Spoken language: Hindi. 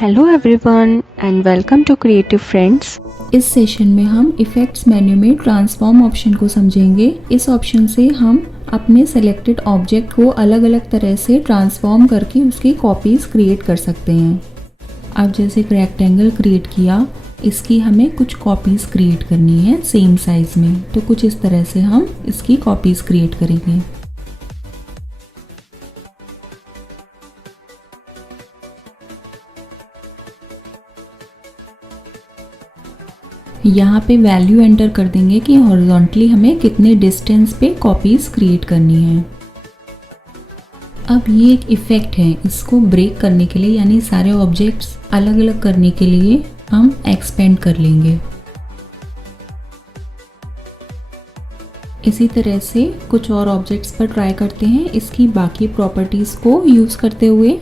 Hello everyone and welcome to creative friends. इस सेशन में हम इफ़ेक्ट्स मेन्यू में ट्रांसफॉर्म ऑप्शन को समझेंगे। इस ऑप्शन से हम अपने सेलेक्टेड ऑब्जेक्ट को अलग अलग तरह से ट्रांसफॉर्म करके उसकी कॉपीज़ क्रिएट कर सकते हैं। अब जैसे एक रेक्टेंगल क्रिएट किया, इसकी हमें कुछ कॉपीज़ क्रिएट करनी है सेम साइज़ में, तो कुछ इस तरह से हम इसकी कॉपीज़ क्रिएट करेंगे। यहाँ पे वैल्यू एंटर कर देंगे कि हॉरिजॉन्टली हमें कितने डिस्टेंस पे कॉपीज़ क्रिएट करनी है। अब ये एक इफ़ेक्ट है, इसको ब्रेक करने के लिए यानी सारे ऑब्जेक्ट्स अलग अलग करने के लिए हम एक्सपेंड कर लेंगे। इसी तरह से कुछ और ऑब्जेक्ट्स पर ट्राई करते हैं इसकी बाकी प्रॉपर्टीज़ को यूज़ करते हुए।